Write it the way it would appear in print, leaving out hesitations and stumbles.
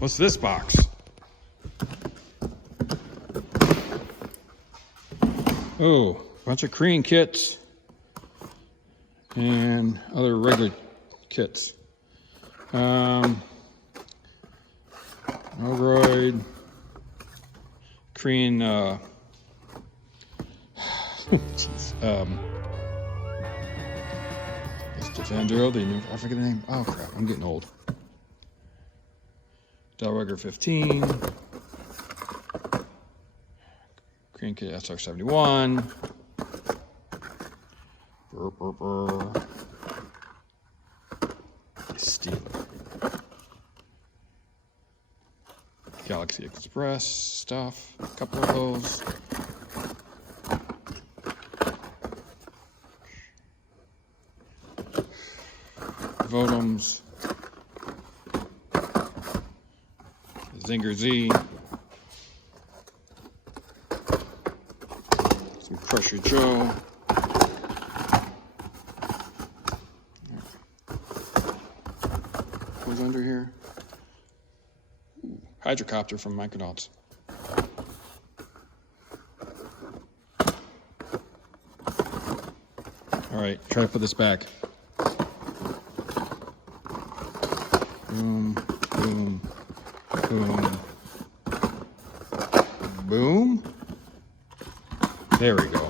What's this box? Oh, bunch of Korean kits and other regular kits. Ogroid, Korean, jeez, it's Defendro, I forget the name. Oh crap, I'm getting old. Delregger 15, Korean kit SR71. Steel. Galaxy Express stuff, a couple of those. Votoms. Zinger Z. Some Crusher Joe. What's under here? Ooh, Hydrocopter from Micronauts. All right, try to put this back. Boom, boom, boom, boom. There we go.